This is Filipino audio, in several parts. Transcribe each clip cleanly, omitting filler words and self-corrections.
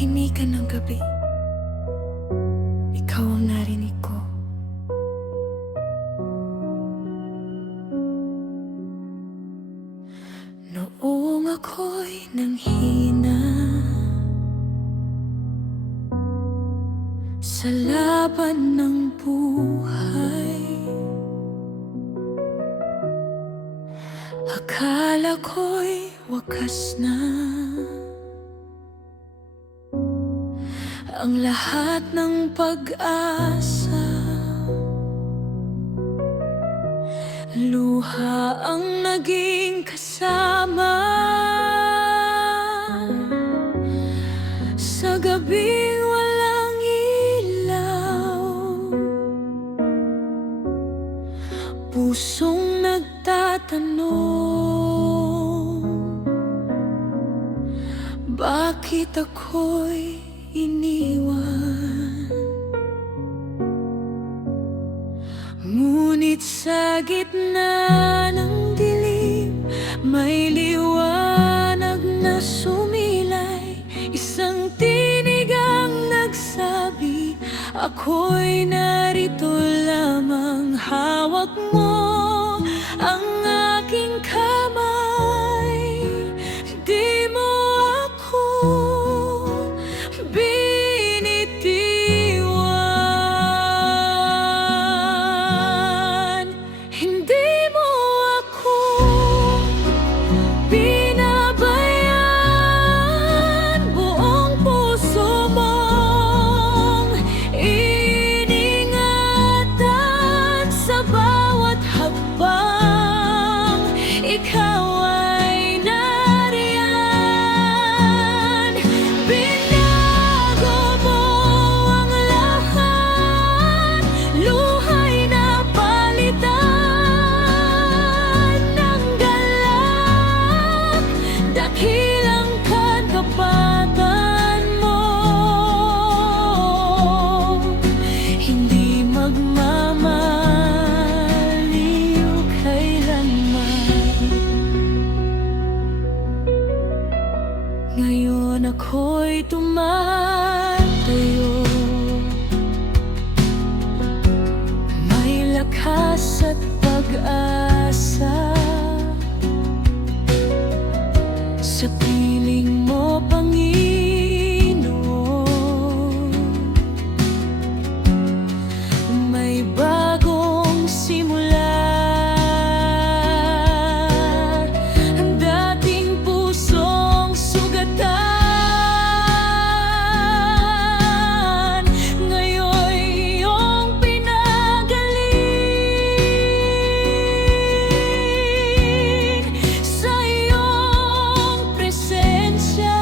katahimikan ng gabi, ikaw ang narinig ko. Noong ako'y nanghina sa laban ng buhay, akala ko'y wakas na ang lahat ng pag-asa. Luha ang naging kasama sa gabing walang ilaw, pusong nagtatanong, bakit ako'y iniwan? Ngunit sa gitna ng dilim, may liwanag na sumilay. Isang tinig ang nagsabi, ako'y narito lamang. Hawak mo ang aking kamay, di mo ako binitiwan. Hindi mo ako pinabayaan, buong puso mong iningatan. Sa bawat hakbang, ikaw ay nariyan. Binago mo ang lahat, luha'y napalitan ng galak, dakilang katapatan mo. Hindi magmamaliw kailanman. Ngayon ako'y tumatayo, may lakas at pag-asa sa piling mo, Panginoon. May bagong simula, ang dating pusong sugatan, ngayon'y iyong pinagaling. Sa iyong presensya,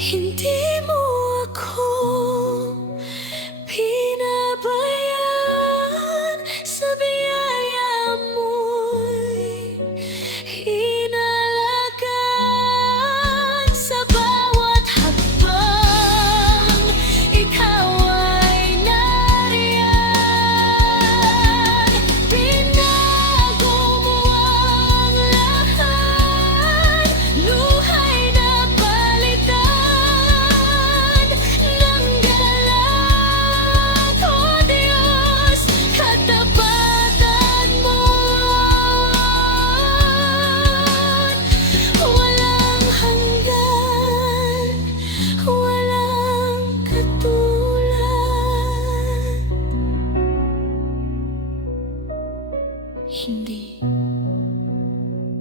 Hindi mo ako pinabayaan, sa biyaya mo'y inalagaan. Sa bawat hakbang, ikaw ay nariyan. Binago mo ang lahat, luhay na palitan ng galak. O Diyos, katapatan mo walang hanggan, walang katulad. Hindi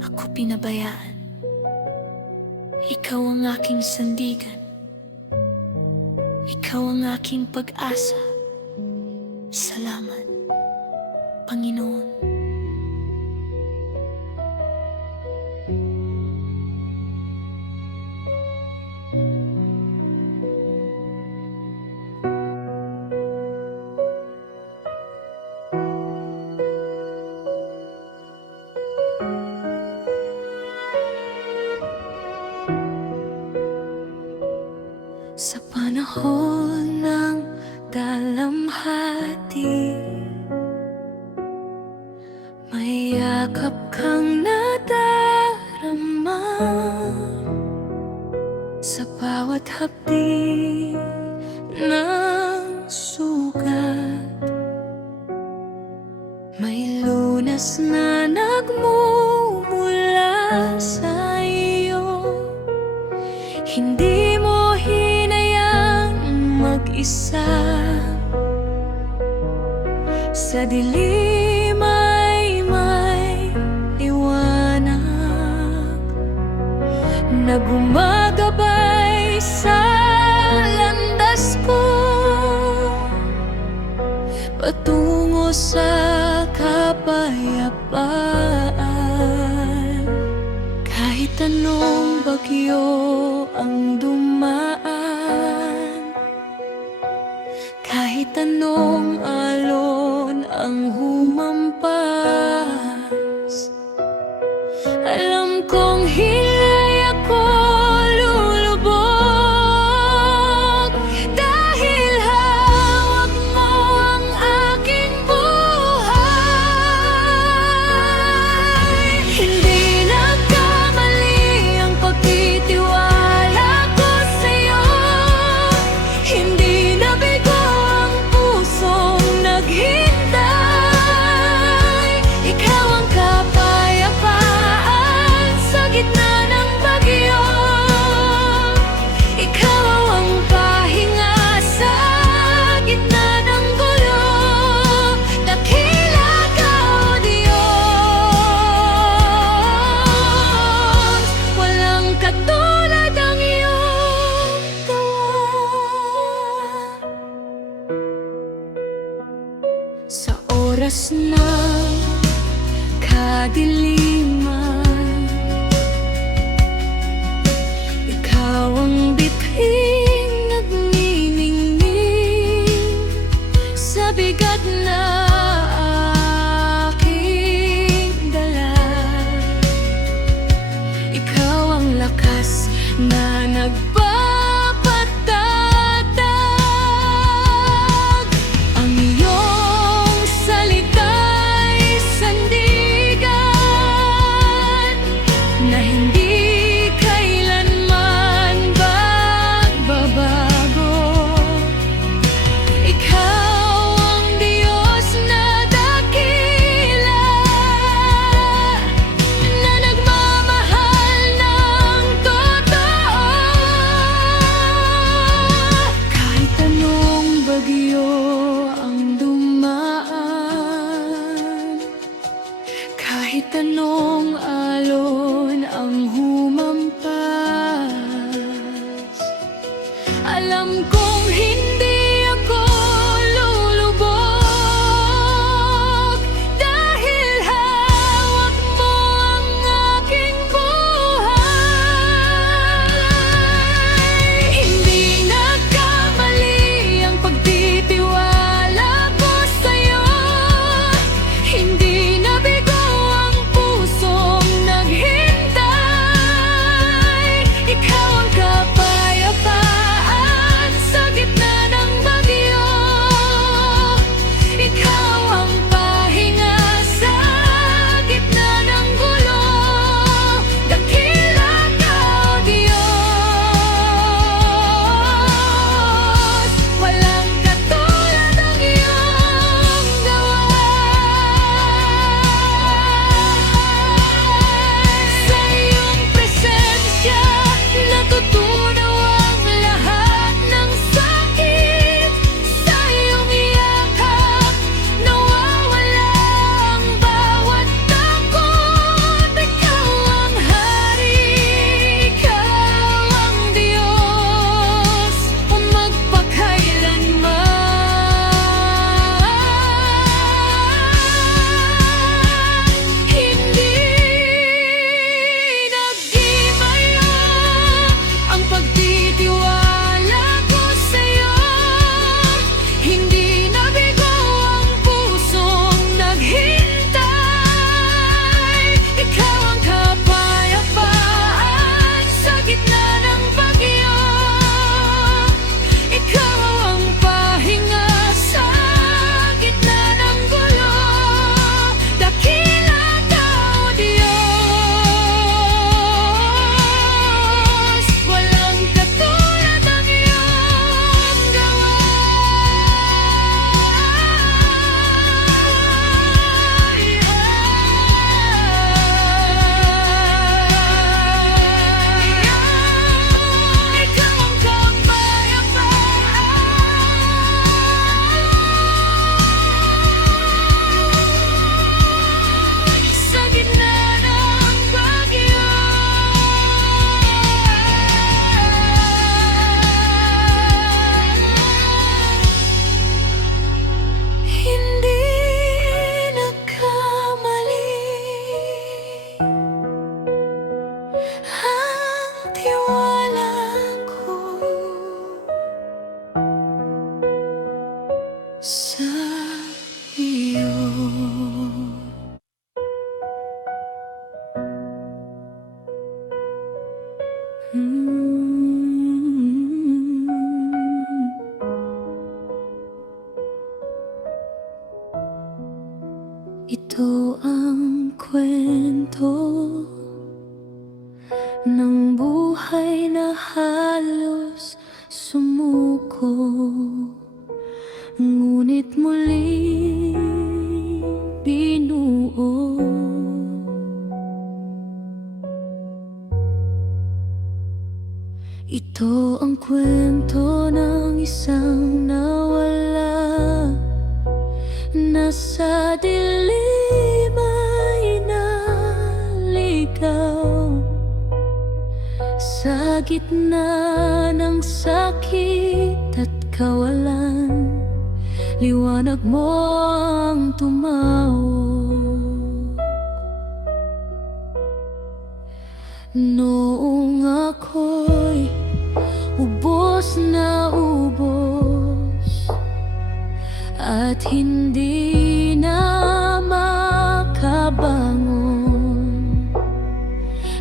ako pinabayaan. Ikaw ang aking sandigan. Ikaw ang aking pag-asa. Salamat, Panginoon. Sa panahon ng dalamhati, may yakap kang nadarama. Sa bawat hapdi ng sugat, may lunas na nagmumula sa iyo. Hindi mo mag-isa sa dilim ay may liwanag na gumagabay sa landas ko patungo sa kapayapaan. Kahit anong bagyo ang dumaan, kahit anong alon ang humampas, alam kong hindi ako lulubog, dahil hawak mo ang aking buhay. Hindi nagkamali ang pagtitiwala ko sa'yo. Hindi nabigo ang pusong naghintay. Ikaw ang kapayapaan sa gitna ng bagyo. Ikaw ang pahinga sa gitna ng gulo. Dakila ka, O Diyos, walang katulad ang iyong gawa. Sa oras ng kadiliman, ikaw ang bituing nagniningning sa bigat na aking dala. Ikaw ang lakas na nagpapatatag. Ang iyong salita'y sandigan na hindi kailanman magbabago. Ikaw ang Diyos na dakila, na nagmamahal ng totoo. Kahit anong bagyo ang dumaan, kahit anong alon ang humampas, alam kong hindi ako lulubog, dahil hawak mo ang aking buhay. sa iyo. Ito ang kwento ng buhay na halos sumuko, ngunit muli binuo. Ito ang kwento ng isang nawala, nasa dilim ay naligaw, sa gitna ng sakit at kawalan, liwanag mo ang tumawag. Noong ako'y ubos na ubos at hindi na makabangon,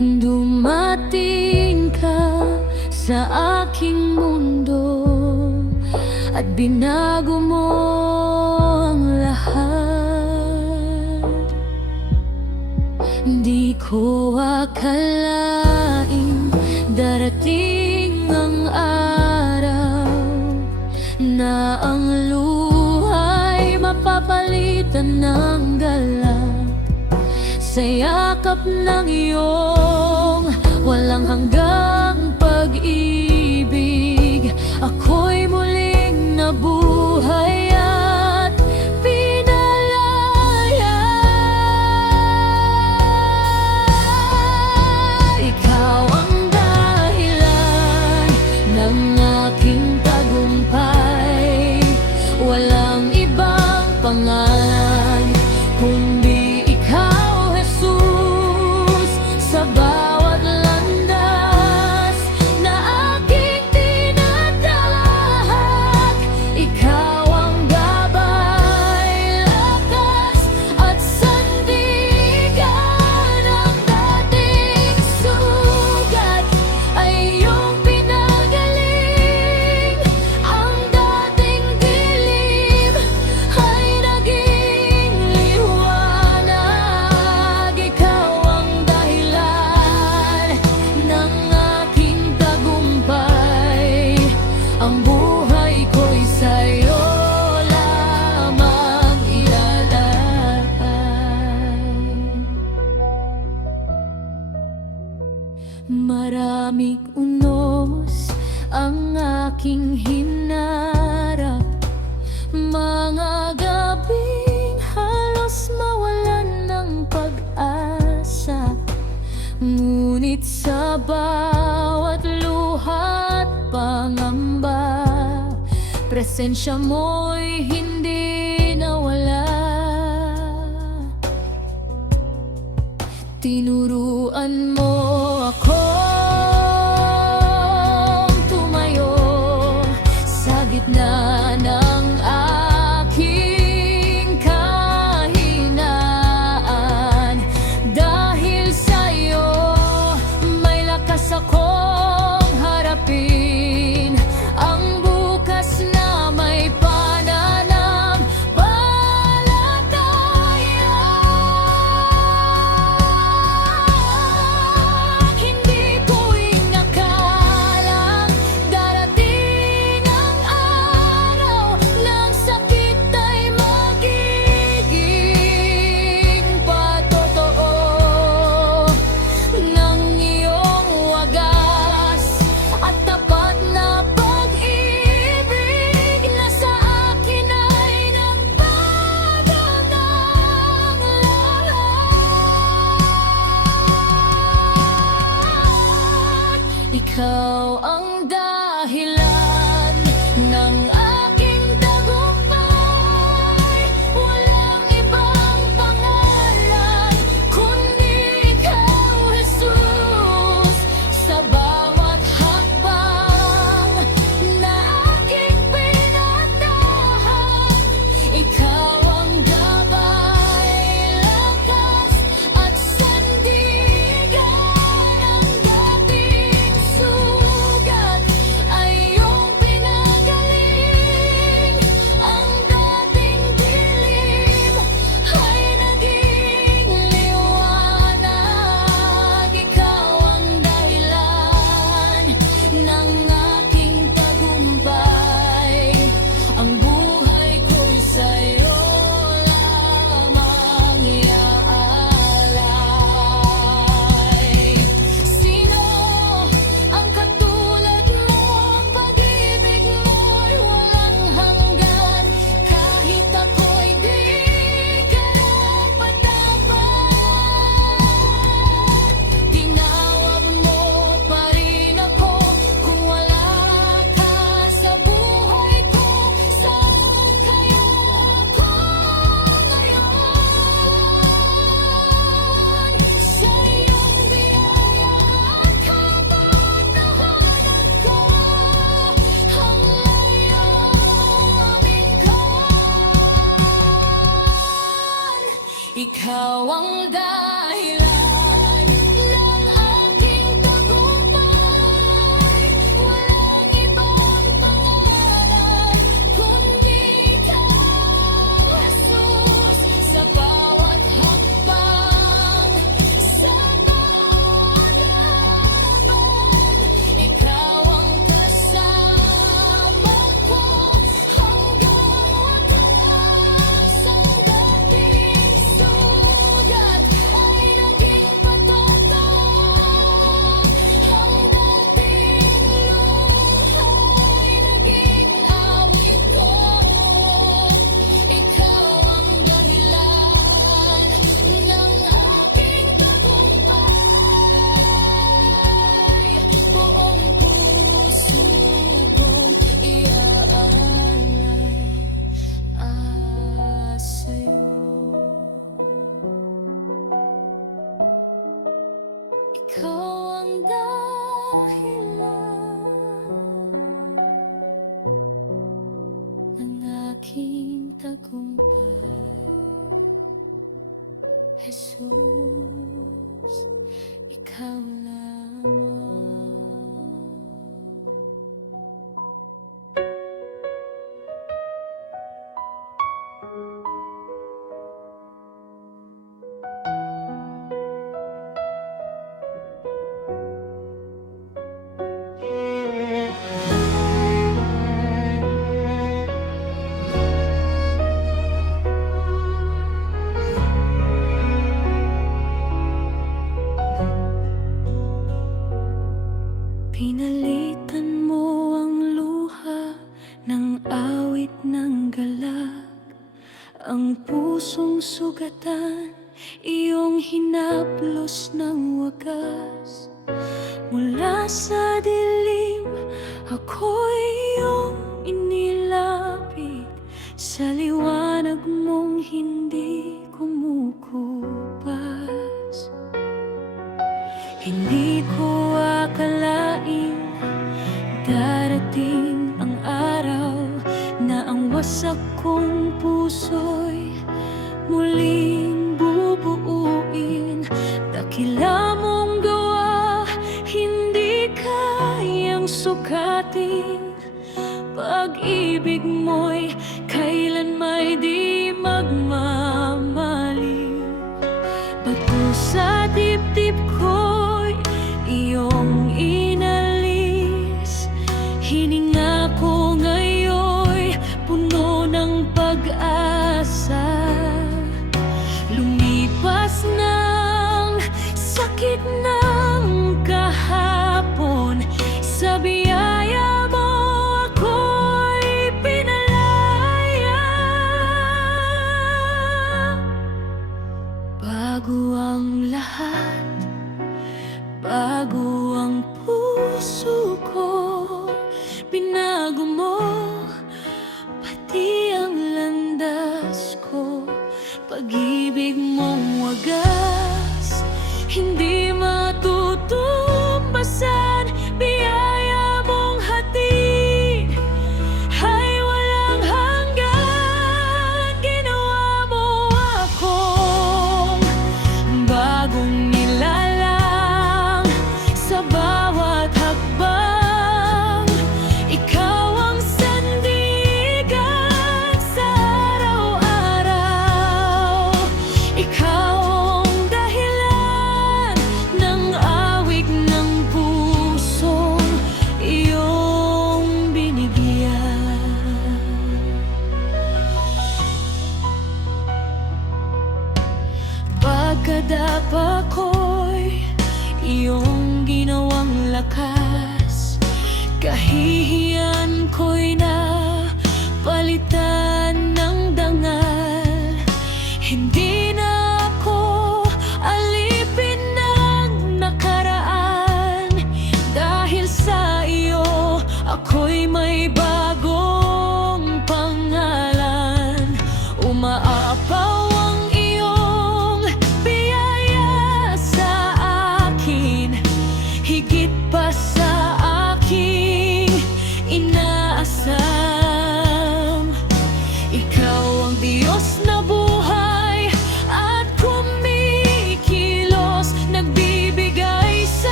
dumating ka sa aking mundo at binago mo ang lahat. Di ko akalaing darating ang araw na ang luha'y mapapalitan ng galak, sa yakap ng iyong walang hanggang pag-ibig. Ako'y muling nabuhay at pinalaya. Ikaw ang dahilan ng aking tagumpay, walang ibang pangalan kundi ikaw, Jesus. Sa bawat landas na aking tinatahak, ikaw ang gabay, lakas at sandigan. Ang dating sugat ay iyong pinagaling, ang dating dilim ay naging liwanag. Ikaw ang dahilan ng aking tagumpay, ang buhay ko'y sa'yo lamang ilalagay. Maraming unos ang aking hinarap, mga gabing halos mawalan ng pag-asa, ngunit sa bawat luha't pangamba, presensya mo'y hindi nawala. Tinuruan mo akong tumayo sa gitna ng aking kahinaan. Dahil sa'yo may lakas akong harapin ang bukas na may pananampalataya. Hindi ko inakalang darating ang araw ng sakit ay magiging patotoo ng iyong wagas at tapat na pag-ibig na sa akin ay nagbago ng lahat. Ikaw ang dahilan ng aking tagumpay, walang ibang pangalan kundi ikaw, Jesus. Sa bawat hakbang na aking pinatahak, aking tagumpay. Jesus, ikaw lamang. Pinalitan mo ang luha ng awit ng galak, ang pusong sugatan, iyong hinaplos ng wagas. Mula sa dilim, ako'y iyong inilapit, sa liwanag mong hindi kumukupas. Hindi ko akalain darating ang araw na ang wasak kong puso'y muling bubuuin. Dakila mong gawa, hindi kayang sukatin. Pag-ibig mo'y kailan may di magmamaling. Bago sa dibdib ko'y iyong inalis, hininga ko ngayon'y puno ng pag-asa. Lumipas ng sakit ng kahapon, sa biyaya mo ako'y pinalaya. Bago ang lahat, bago ang puso ko, binago mo pati ang landas ko. Pag-ibig mong wagas, hindi matutumbasan. Biyaya mong hatid ay walang hanggan. Ginawa mo akong bagong nilalang sa bawat hakbang. Ikaw ang sandigan sa araw-araw. Ikaw ang dahilan ng awit ng pusong iyong binigyan. Pagkadapa ko'y iyong ginawang lakas, kahihiyan ko'y napalitan ng dangal. Hindi na ako alipin ng nakaraan, dahil sa iyo ako'y may bagong pangalan. Umaapaw ang iyong biyaya sa akin, higit pa sa aking inaasam.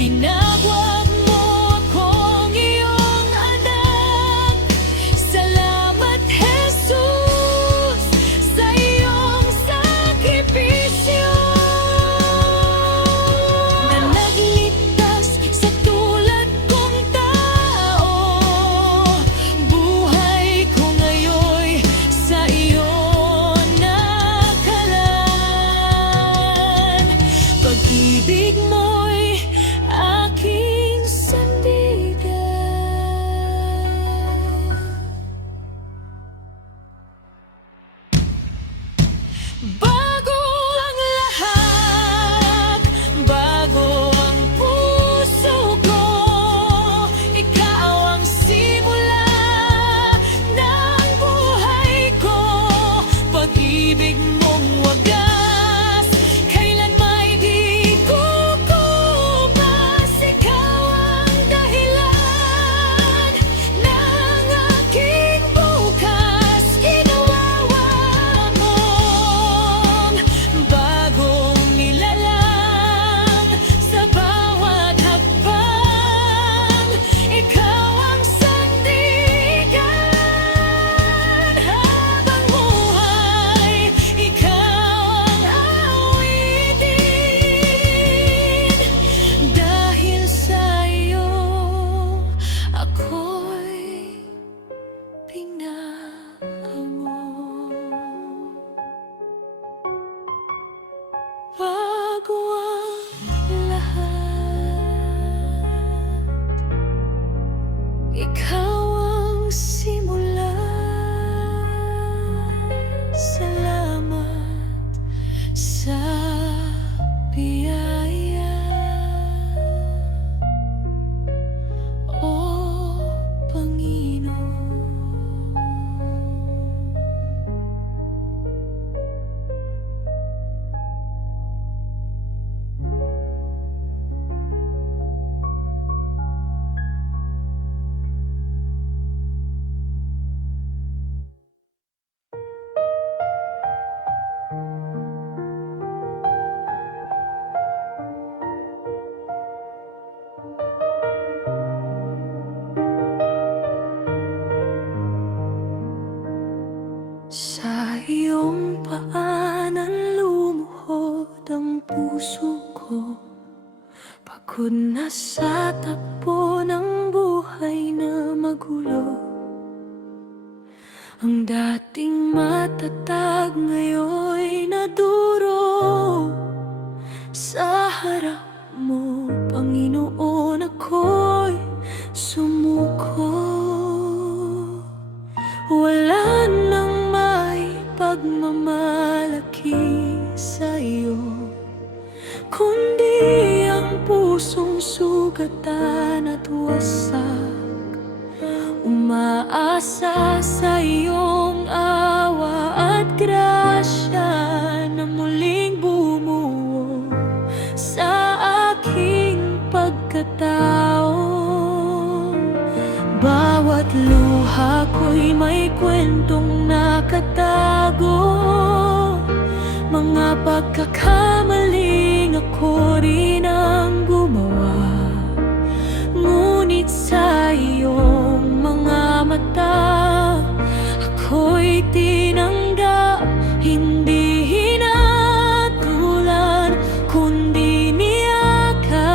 Tinawag mo akong iyong anak. Salamat, Jesus, sa iyong sakripisyo na nagligtas sa tulad kong tao. Buhay ko ngayon sa iyo nakalaan. Pag-ibig mo'y aking sandigan. Bago ang lahat, bago ang puso ko, ikaw ang simula ng buhay ko. Pag-ibig mong wagas, kailan may di kukupas. Ikaw ang dahilan ng aking bukas. Ginawa mong bagong nilalang sa bawat hakbang. Ikaw ang sandigan habang buhay. Ikaw ang awitin. Dahil sa iyo ako'y pinahango. Bago ang lahat, ikaw ang simula. Salamat sa biyaya, O Panginoon. Sa iyong paanan lumuhod ang puso ko. Pagod na sa takbo ng buhay na magulo. Ang dating matatag ngayon'y naduro. Sa harap mo, Panginoon, ako'y sumuko. Wala nang may pagmamalaki sa iyo, kundi ang pusong sugatan at wasak. Umaasa sa iyong awa at grasya na muling bumuo sa aking pagkatao. Bawat luha ko'y may kwentong nakatago. Mga pagkakamaling ako rin ang gumawa. Ngunit sa iyong mga mata ako'y tinanggap. Hindi hinatulan, kundi niyakap.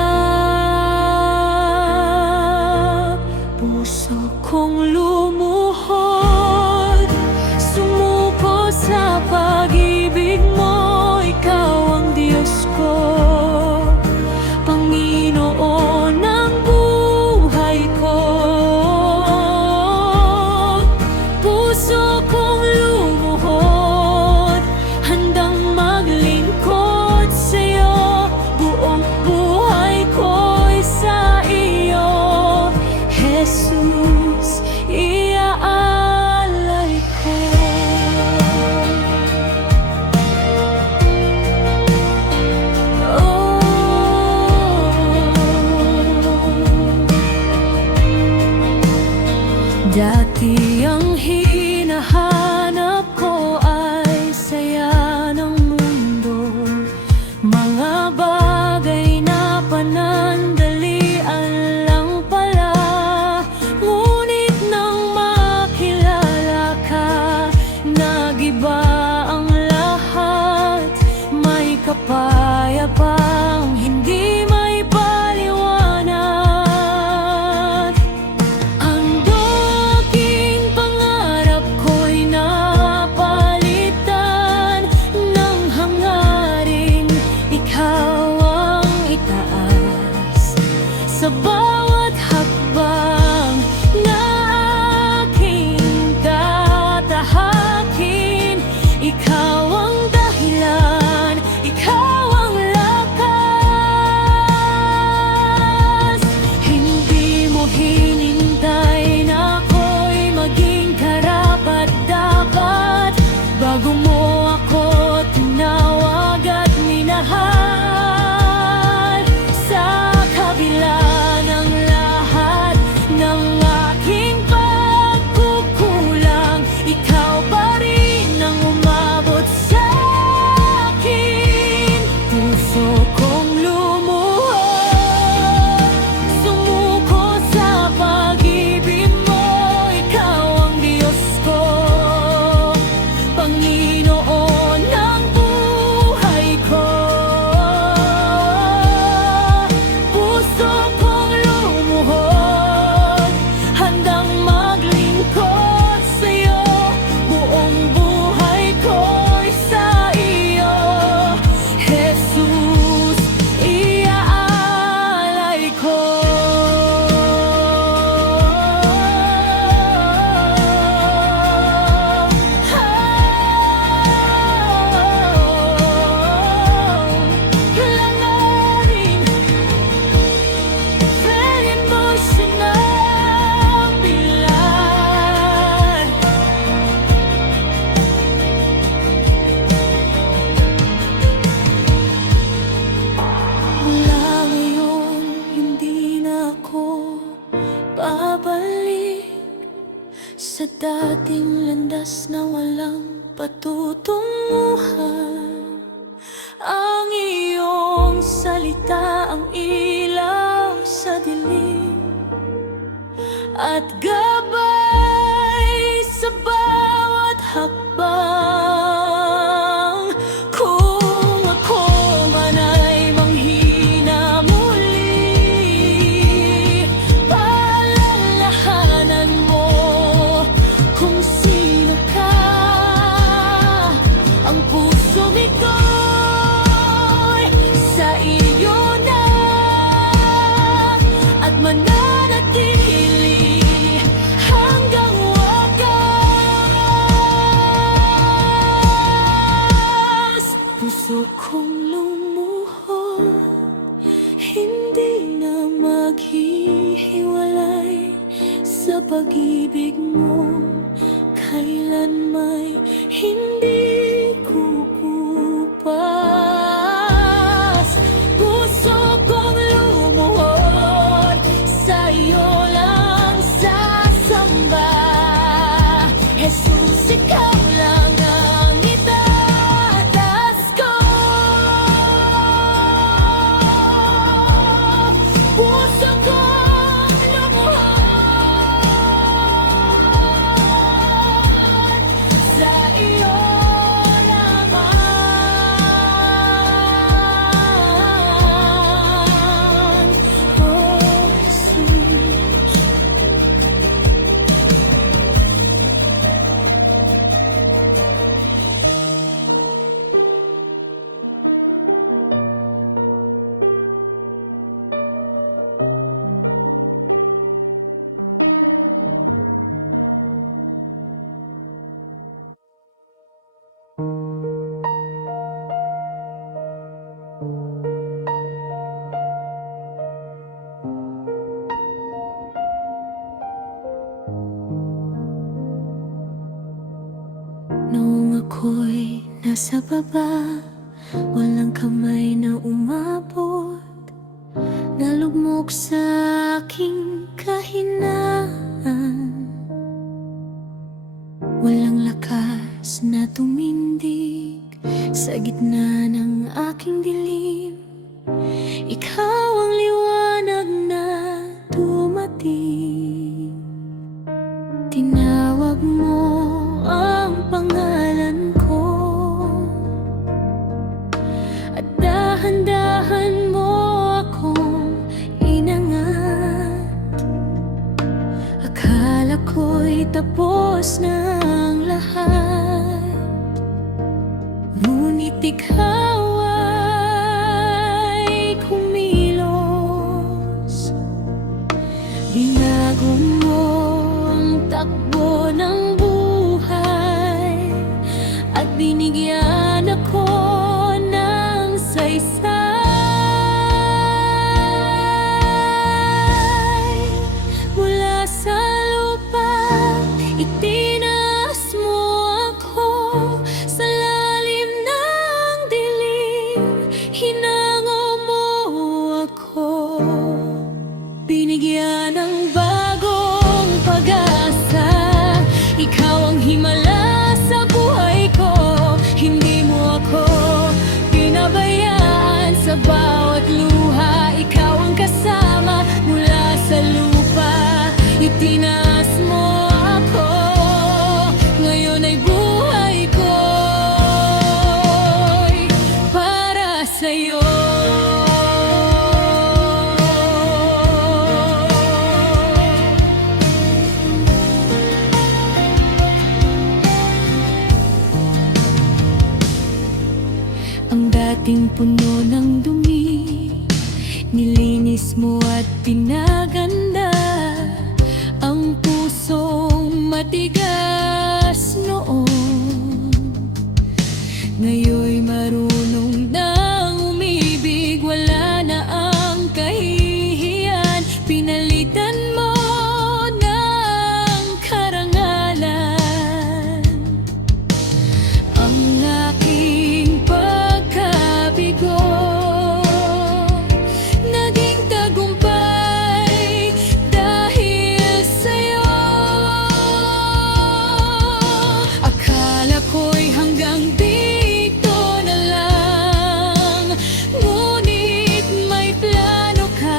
Puso kong lumuhod, sumuko sa pag-ibig mo. Ikaw ang Diyos ko, Panginoon ng buhay ko. Puso kong lumuhod, handang maglingkod sa'yo. Buong buhay ko'y sa iyo, Jesus, iaalay ko. Dati ang hinahanap ko ay saya ng mundo, mga bagay na panandali. sa bawat hakbang na aking tatahakin. Ikaw ang dahilan, ikaw ang lakas. Hindi mo hinintay na ako'y maging karapat-dapat. Bago mo ako tinawag at minahal, sa kabila ng lahat ng aking pagkukulang, ikaw pa rin ang umabot sa akin. Puso kong lumuhod, sumuko sa pag-ibig mo. Ikaw ang Diyos ko, Panginoon ng buhay ko. Puso kong lumuhod, handang maglingkod sa'yo. Buong buhay ko'y sa iyo, Jesus, iaalay ko. Langarin, feeling mo siya ng bilad. Mula ngayon, hindi na ako babalik sa dating landas na walang patutunguhan. Ang iyong salita ang ilaw sa dilim at gabay sa bawat hakbang. Kung ako man ay manghina muli, paalalahanan mo kung sino ka. Ang puso nito'y sa iyo na, at mananatili hanggang wakas. Puso kong lumuhod, hindi na maghihiwalay sa pag-ibig mo. Kailan may hindi kukupas. Puso kong lumuhod, sa iyo lang sasamba. Jesus, ikaw lang ang itatas ko. Puso kong lumuhod, sa iyo lamang. Oh, Jesus. Noong ako'y nasa baba, walang kamay na umabot, nalugmok sa aking kahinaan. Walang lakas na tumindig sa gitna ng aking dilim. Ikaw ang liwanag na dumating. Tinawag mo ang pangalan ko, at dahan-dahan mo akong inangat. Akala ko'y tapos na ang lahat, ngunit ikaw ay kumilos. mo at pinaganda ang pusong matigas noon. Ngayon'y marunong nang umibig, wala na ang kahihiyan. Pinalitan mo ng karangalan ang aking pagkabigo. Naging tagumpay dahil sa'yo. Akala ko'y hanggang dito na lang, ngunit may plano ka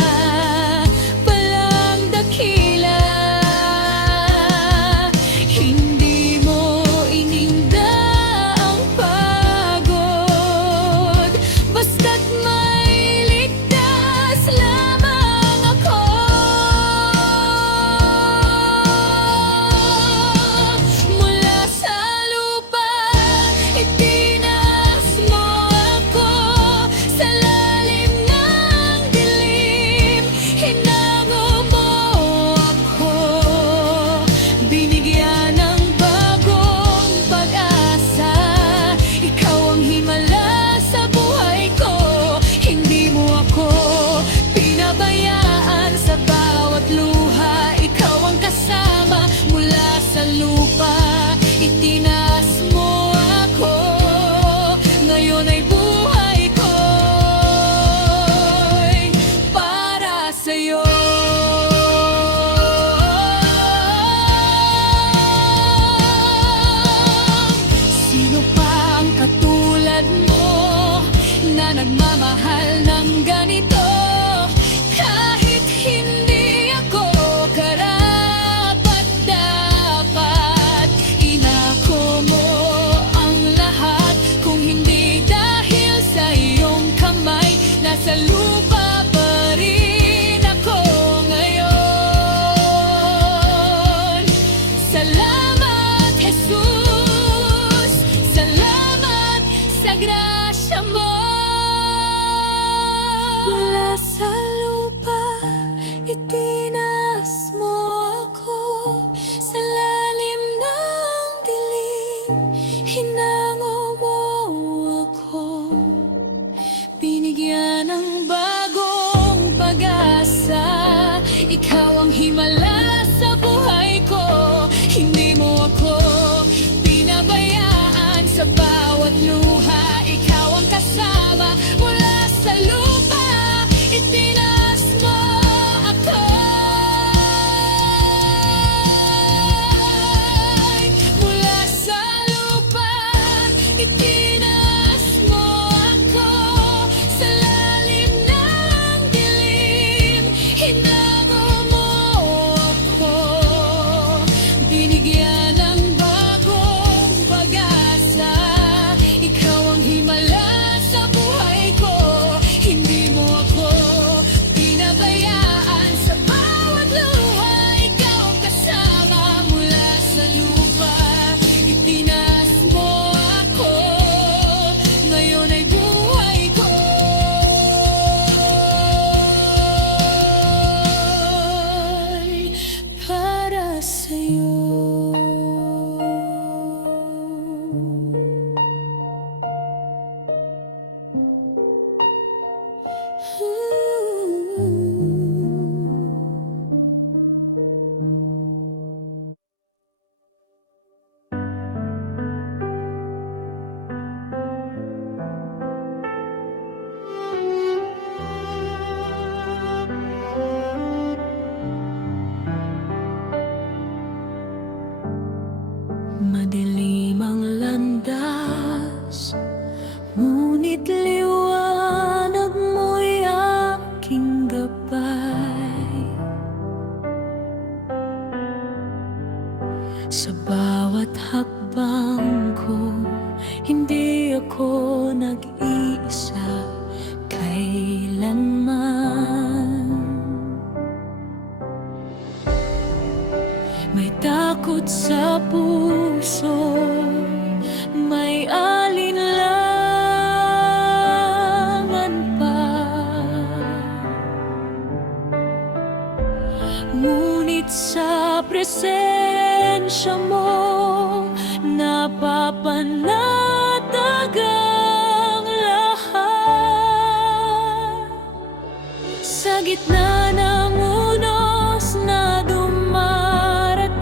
palang dakila. Hindi mo ininda ang pagod, basta't may ligtas lamang ako. Mula sa lupa, itinaas mo ako. Sa lalim ng dilim, hinango mo ako. Binigyan ng bagong pag-asa, ikaw ang himala sa buhay ko. Hindi mo ako pinabayaan sa bawat luha, ikaw ang kasama. Mula sa lupa, itinaas mo ako. Ngayon ay buhay ko'y para sa'yo. Sino pa ang katulad mo na nagmamahal ng ganito? Kahit hindi ako karapat-dapat, inako mo ang lahat. Kung hindi dahil sa iyong kamay, nasa lupa pa rin ako ngayon. Salamat, Jesus. Salamat sa grasya mo. Mula sa lupa, itinaas mo ako. Sa lalim ng dilim, hinango mo ako. Binigyan ng bagong pag-asa, ikaw ang himala sa buhay ko. Hindi mo ako pinabayaan sa bawat luha, ikaw ang kasama. Mula sa lupa, itinaas mo ako. Mula sa lupa, itinaas mo ako. Sa lalim ng dilim, hinango mo ako. Binigyan ng bagong pag-asa, ikaw ang himala sa buhay ko. Hindi mo ako pinabayaan sa bawat luha, ikaw ang kasama. Mula sa lupa, itinaas mo ako. Ngayon ay buhay ko'y para sa'yo. Madilim ang landas, ngunit liwanag mo'y aking gabay. Sa bawat hakbang ko, hindi ako nag-iisa kailanman. May takot sa puso, may alinlangan pa. Ngunit sa presensya mo napapanatag ang lahat. Sa gitna ng unos na dumarating,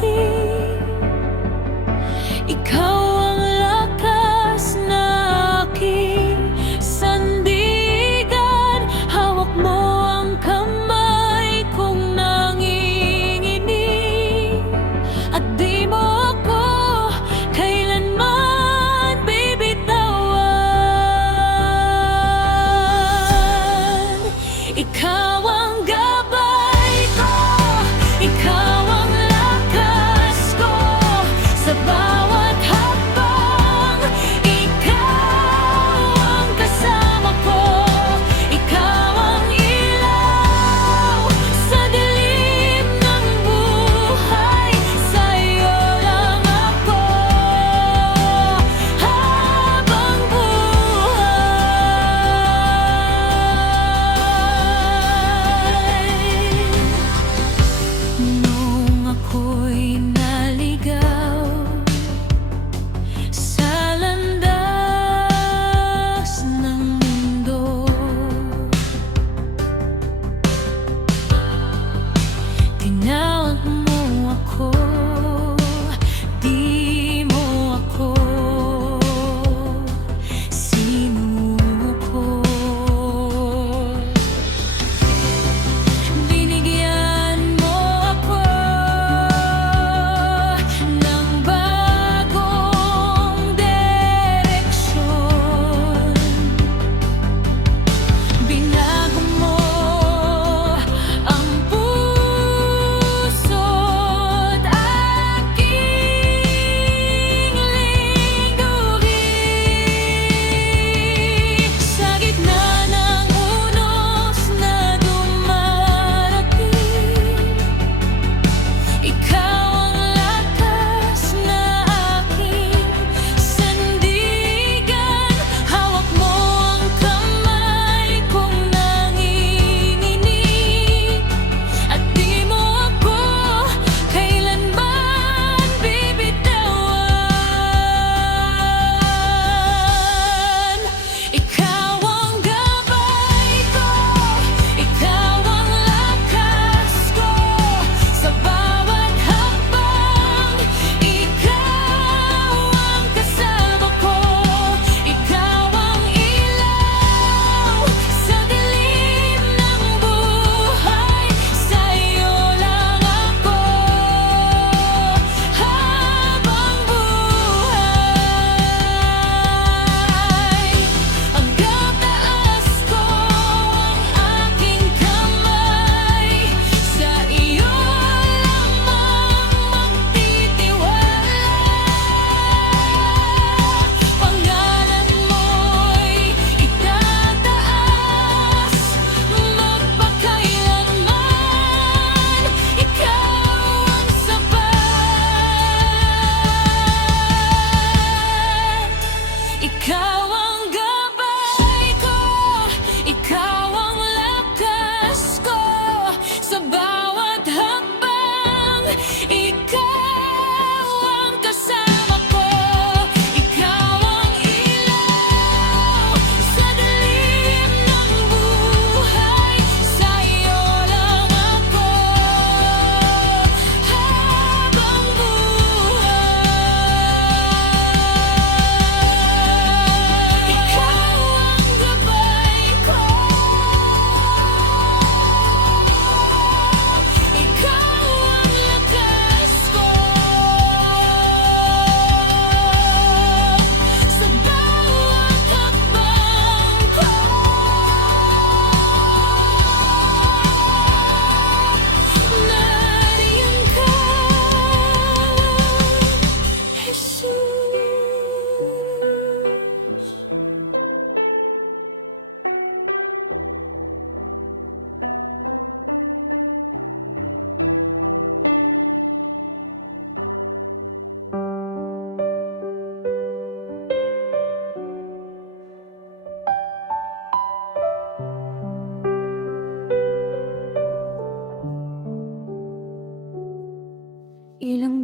ikaw ang lakas na aking sandigan. Hawak mo ang kamay kong nanginginig, at di mo ako kailanman bibitawan. Ikaw ang gabay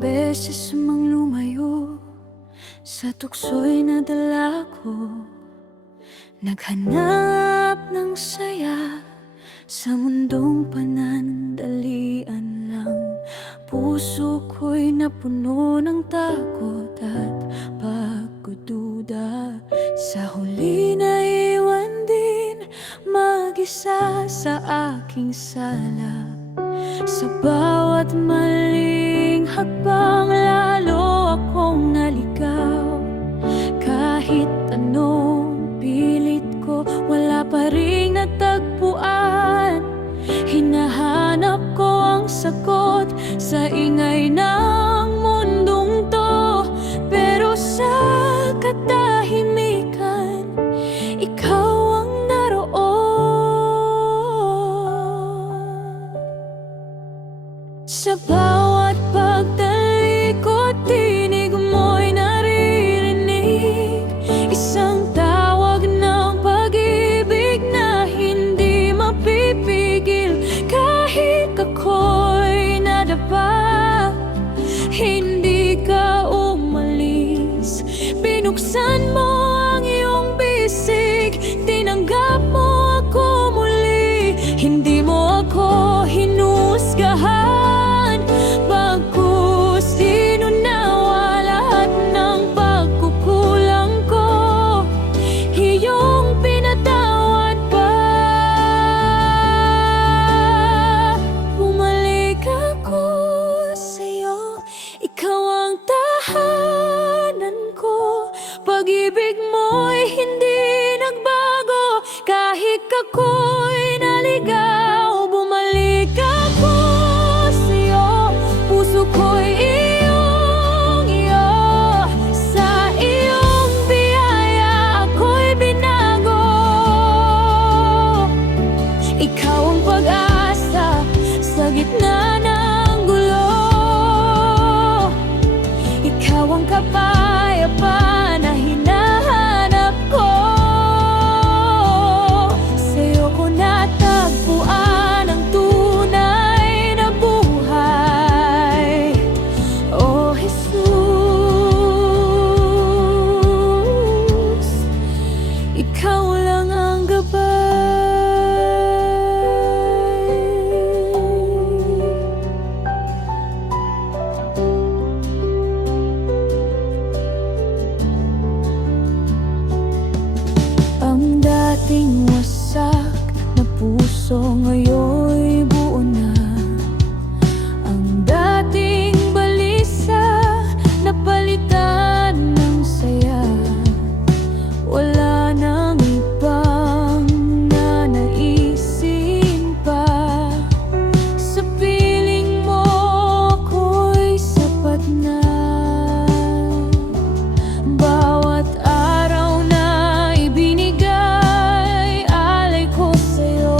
beses mang lumayo sa tukso'y nadala ko, naghanap ng saya sa mundong panandalian lang. Puso ko'y napuno ng takot at pagdududa. Sa huli naiwan din mag-isa sa aking sala. Sa bawat maling hakbang lalo akong naligaw. Kahit anong pilit ko, wala pa ring natagpuan. Hinahanap ko ang sagot sa ingay ng mundong to, pero sa katahimikan, ikaw ang naroon. Sa bawat pagtalikod, tinig mo'y naririnig, isang tawag ng pag-ibig na hindi mapipigil. Kahit ako'y nadapa, hindi ka umalis. Binuksan mo ang iyong bisig, tinanggap mo ako muli. Hindi mo ako hinusgahan, bagkus inunawa lahat ng pagkukulang ko. Iyong pinatawad pa. Bumalik ako sa'yo, ikaw ang tahanan ko. Pag-ibig mo'y hindi nagbago, kahit ako'y naligaw. Bumalik ako sa'yo, puso ko'y iyong-iyo. Sa iyong biyaya ako'y binago. Ikaw ang pag-asa sa gitna ng gulo. Ikaw ang kapayapaan na hinahanap ko. Sa'yo ko natagpuan ang tunay na buhay, O Jesus. Ikaw lang ang gabay. Ang dating wasak na puso ngayon'y buo na. Ang dating balisa napalitan ng saya. Wala nang ibang nanaisin pa. Sa piling mo ako'y sapat na. Bawat araw na ibinigay, alay ko sa'yo.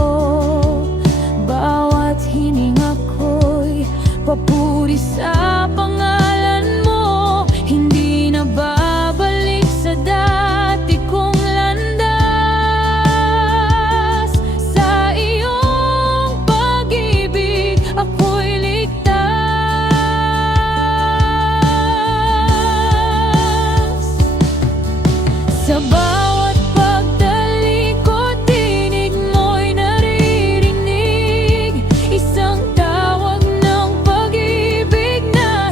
Bawat hininga ko'y papuri sa pangalan mo. Hindi na babalik sa dati kong landas. Sa iyong pag-ibig ako'y ligtas. Sa bawat pagtalikod, tinig mo'y naririnig, isang tawag ng pag-ibig na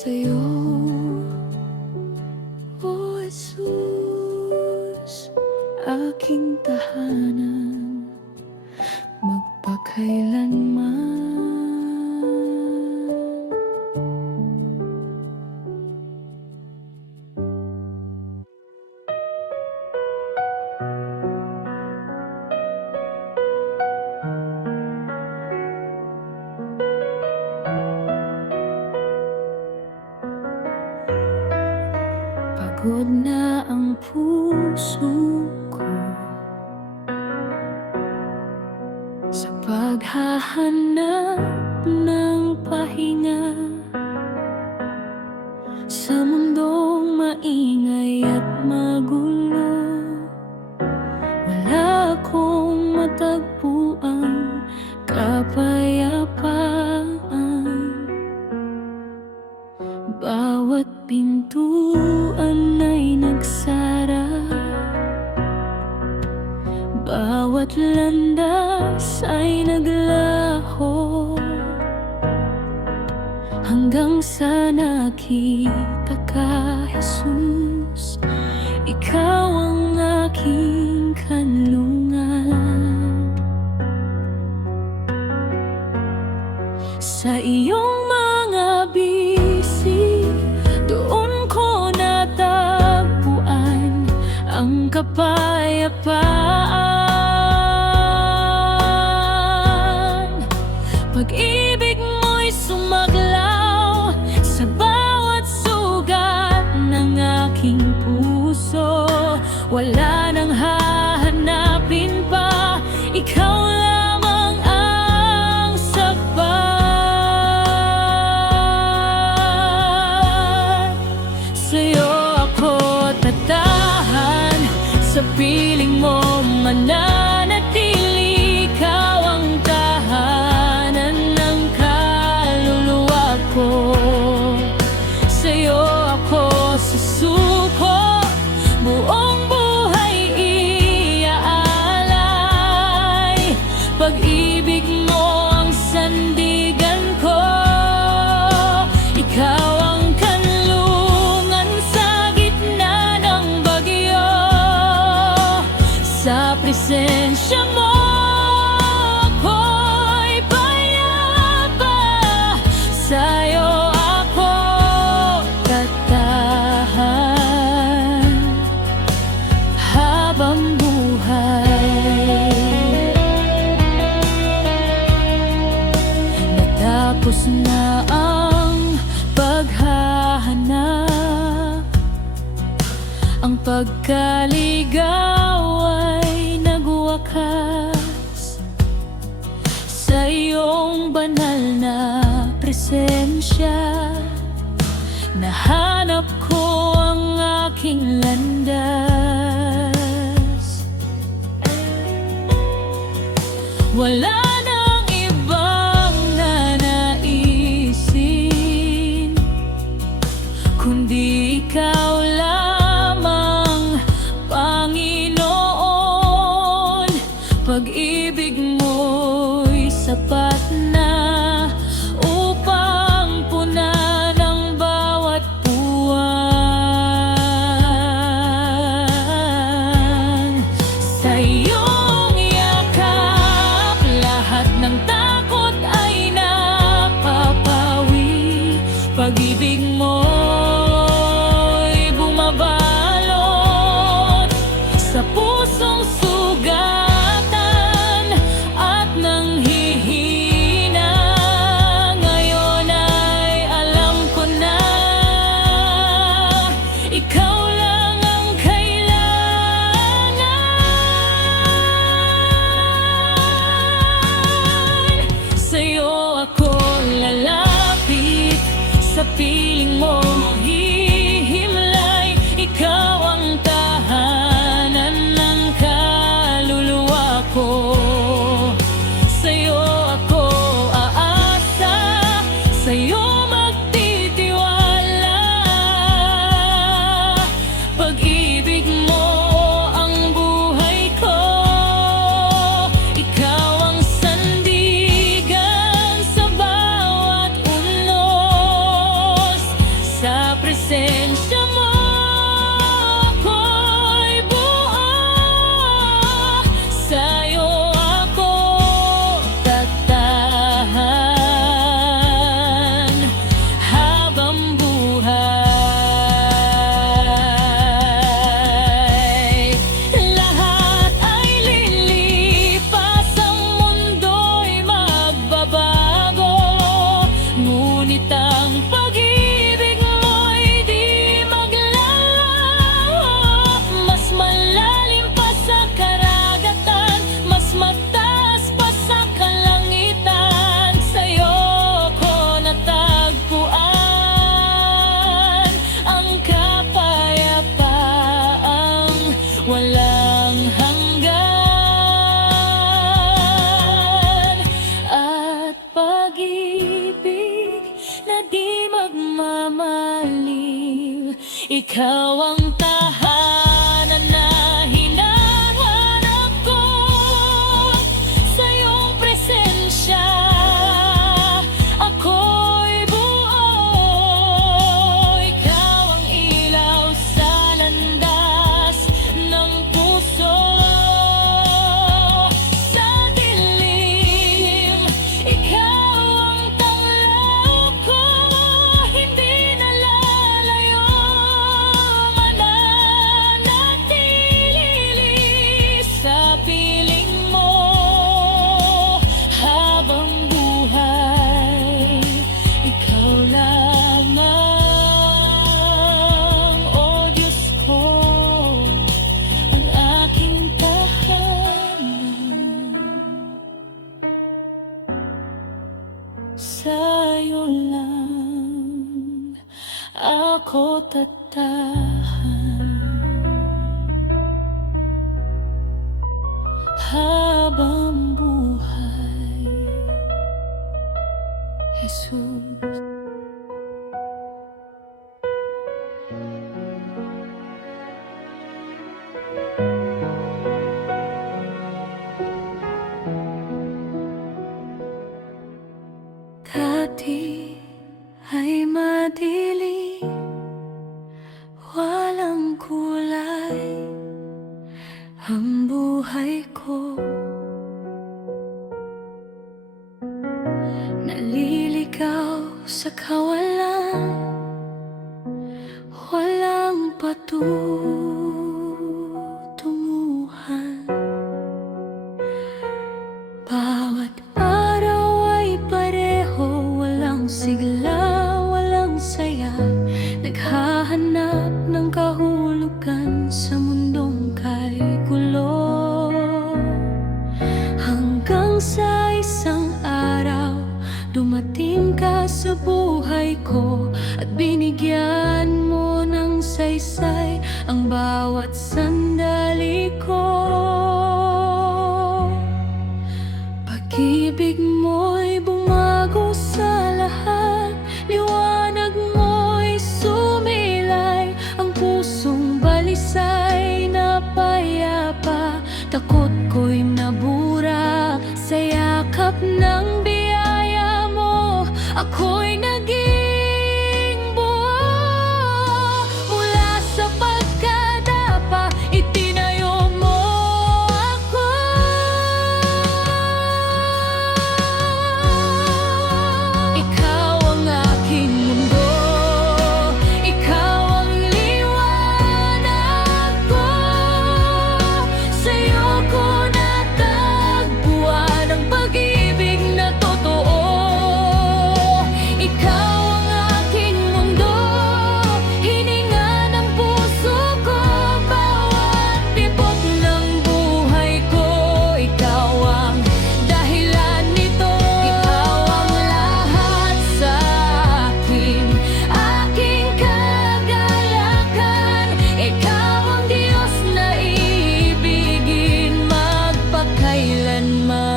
sa'yo, O Jesus, aking tahanan magpakailanman. Pagod na ang puso ko sa paghahanap ng pahinga sa mundong maingay at magulo. Wala akong matagpuang kapayapaan. Bawat pintuan ay nagsara, bawat landas ay naglaho, hanggang sa nakita ka, Jesus. Ikaw ang aking kanlungan. Sa iyong mga bisi, doon ko natagpuan ang kapayapaan. Pag-ibig mo'y sumaglaw sa bawat sugat ng aking puso. Wala nang hahanapin pa, ikaw lamang ang sapat. Sa'yo ako tatahan, sa piling mo mananatili. Ikaw ang tahanan ng kaluluwa ko. Sa'yo ako susuko, buong buhay iaalay. Pag-ibig mo ang sandigan ko, ikaw ang kanlungan sa gitna ng bagyo. Sa presensya mo ako'y payapa, sa'yo ako tatahan habang buhay. Natapos na ang paghahanap, ang pagkaligaw ay nagwakas sa iyong banal na presensya. Nahanap ko ang aking landas. Wala nang ibang nanaisin, kundi ikaw lamang, Panginoon. Pag-ibig mo'y sapat na upang punan ang bawat puwan. Sa iyong yakap, lahat ng takot ay napapawi. Pag-ibig mo'y bumabalot sa pusong sugatan at nanghihina. Ngayon ay alam ko na, ikaw lang ang kailangan. Sa'yo ako lalapit, sa piling mo hihimlay. Ikaw ang tahanan ng kaluluwa ko. Sa'yo ako aasa, sa'yo magtitiwala. Pag-ibig mo ang buhay ko, ikaw ang sandigan sa bawat unos. pag-ibig na di magmamaliw. Ikaw ang tahanan na hinahanap ko, sa iyong presensya ako'y buo. Ikaw ang ilaw sa landas ng puso. Sa dilim, ikaw ang tanglaw ko, hindi nalalayo, mananatili sa piling mo habang buhay. Ikaw lamang, O Diyos ko, ang aking tahanan. Sa'yo lang ako tatahan habang buhay, Jesus. Dati ay madilim, walang kulay ang buhay ko. Naliligaw sa kawalan, walang patutunguhan. Bawat araw ay pareho, walang sigla, walang saya. Naghahanap ng kahulugan sa mundong kay gulo. Hanggang sa isang araw, dumating ka sa buhay ko at binigyan mo ng saysay ang bawat sandali ko. Pag-ibig mo'y bumago sa lahat, liwanag mo'y sumilay, ang pusong balisay na payapa, takot ko'y naburak sa yakap ng biyaya mo. Ako'y naging buo mula sa pagkadapa, itinayo mo ako. Ikaw ang aking mundo, ikaw ang liwanag ko. Sa'yo ko natagpuan ang pag-ibig na totoo. Ikaw ang aking mundo, hininga ng puso ko, bawat tibok ng buhay ko. Ikaw ang dahilan nito, ikaw ang lahat sa akin, aking kagalakan. Ikaw ang Diyos na ibigin magpakailanman.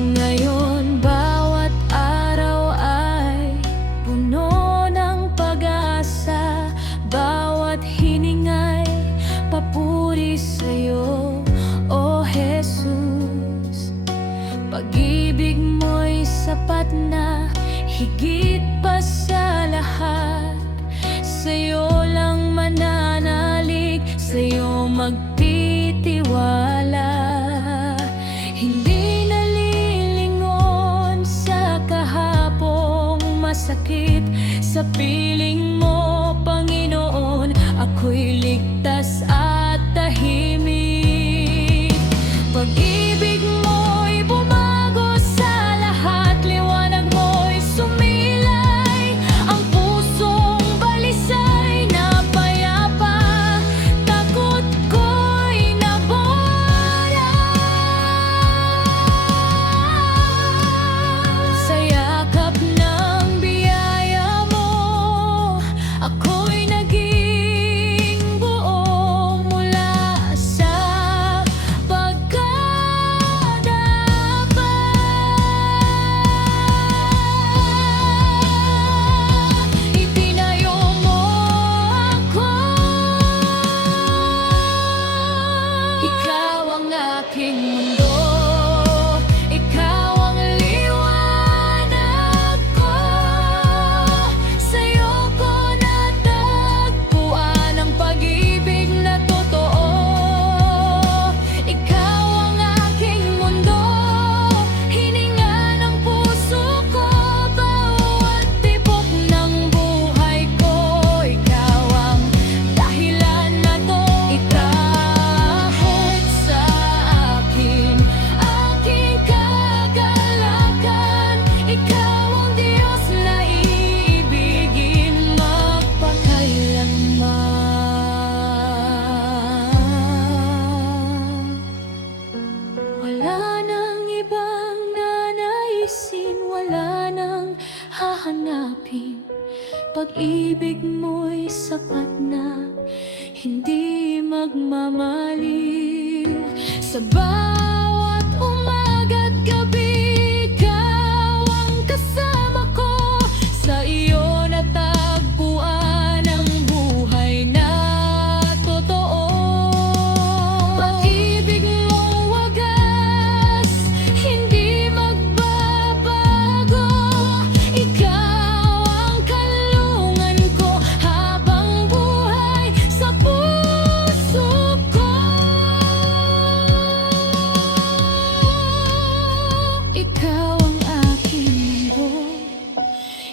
Ngayon bawat araw ay puno ng pag-asa, bawat hiningay papuri sa'yo, O Jesus. Pag-ibig mo'y sapat na higit pa sa lahat, sa'yo lang mananalig, sa'yo magtitiwala. Hindi nalilingon sa kahapong masakit, sa piling mo, Panginoon, ako'y ligtas at tahimik. Pag-ibig mo'y bumago sa lahat, liwanag mo'y sumilay, ang pusong balisay na payapa, takot ko'y nabura. Sa yakap ng biyaya mo, ako'y naging buo mula sa pagkadapa. Wala nang ibang nanaisin, wala nang hahanapin. Pag-ibig mo'y sapat na, hindi magmamaliw. Sa bawat umaga't gabi, ikaw ang kasama ko. Sa iyo natagpuan ang buhay na totoo. Pag-ibig mong wagas, hindi magbabago. Ikaw ang kalungan ko habang buhay sa puso ko. Ikaw ang aking mundo,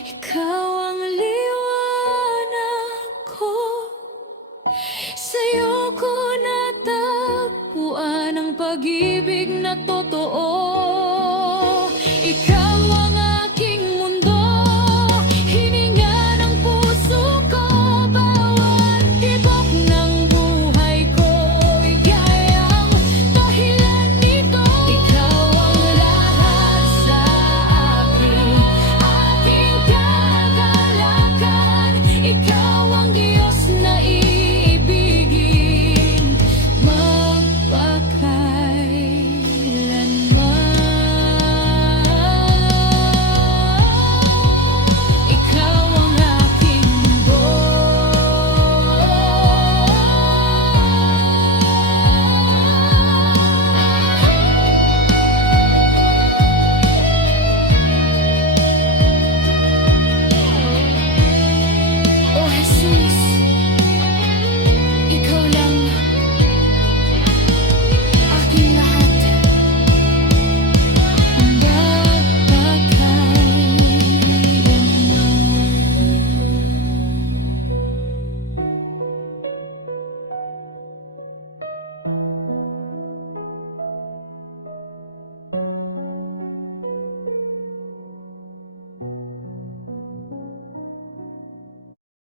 ikaw ang liwanag ko. Sa'yo ko natagpuan ang pag-ibig na totoo.